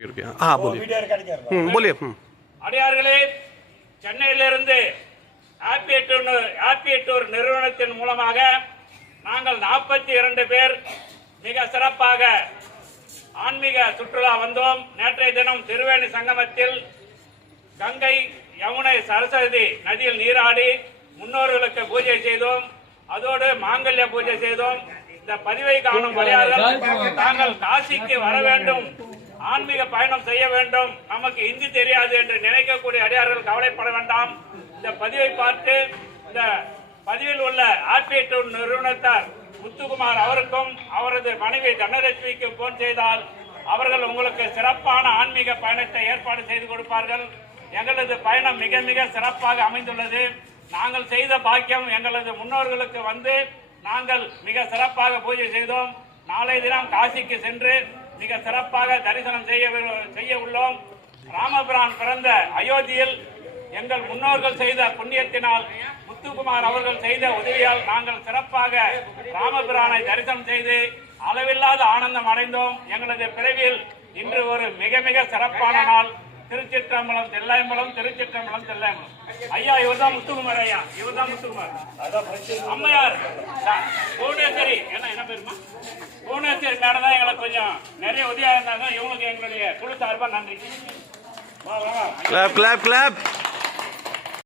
हाँ बोलिए அடியார்களே, சென்னையிலிருந்து ஹாப்பி டூர் நிறுவனத்தின் மூலமாக நாங்கள் 42 பேர் மிக சிறப்பாக ஆன்மீக சுற்றுலா வந்தோம். நேற்றைய தினம் திருவேணி சங்கமத்தில் கங்கை, யமுனை, சரஸ்வதி நதியில் நீராடி முன்னோர்களுக்கு பூஜை செய்தோம். அதோடு மாங்கல்ய பூஜை செய்தோம். இந்த பதிவை காணும் அடியார்கள் தாங்கள் காசிக்கு வர வேண்டும், ஆன்மீக பயணம் செய்ய வேண்டும், நமக்கு இந்தி தெரியாது என்று நினைக்கக்கூடிய அடியார்கள் கவலைப்பட வேண்டாம். இந்த பதிவை பார்த்து இந்த பதிவில் உள்ள ஹாப்பி டூர் நிறுவனத்தார் முத்துக்குமார் அவருக்கும் அவரது மனைவி தனலட்சுமிக்கு போன் செய்தால் அவர்கள் உங்களுக்கு சிறப்பான ஆன்மீக பயணத்தை ஏற்பாடு செய்து கொடுப்பார்கள். எங்களது பயணம் மிக மிக சிறப்பாக அமைந்துள்ளது. நாங்கள் செய்த பாக்கியம் எங்களது முன்னோர்களுக்கு வந்து நாங்கள் மிக சிறப்பாக பூஜை செய்தோம். நாளை தினம் காசிக்கு சென்று மிக சிறப்பாக தரிசனம் செய்ய உள்ளோம். ராமபிரான் பிறந்த அயோத்தியில் எங்கள் முன்னோர்கள் செய்த புண்ணியத்தினால், முத்துக்குமார் அவர்கள் செய்த உதவியால் நாங்கள் சிறப்பாக ராமபிரானை தரிசனம் செய்து அளவில்லாத ஆனந்தம் அடைந்தோம். எங்களது பிறவியில் இன்று ஒரு மிக மிக சிறப்பான நாள். திருச்சிற்றம்பலம் தெல்லாயம்பலம், திருச்சிற்றம்பலம் தெல்லாயம்பலம். ஐயா, இவர்தான் முத்துக்குமார். ஐயா, இவர்தான் முத்துக்குமார். அம்மையார் புவனேஸ்வரி, என்ன பேருமா, புவனேஸ்வரி மேடம் தான் எங்களுக்கு கொஞ்சம் நிறைய உதவியாக இருந்தாங்க. இவங்களுக்கு எங்களுடைய குழு சார்பாக நன்றி. Clap clap clap.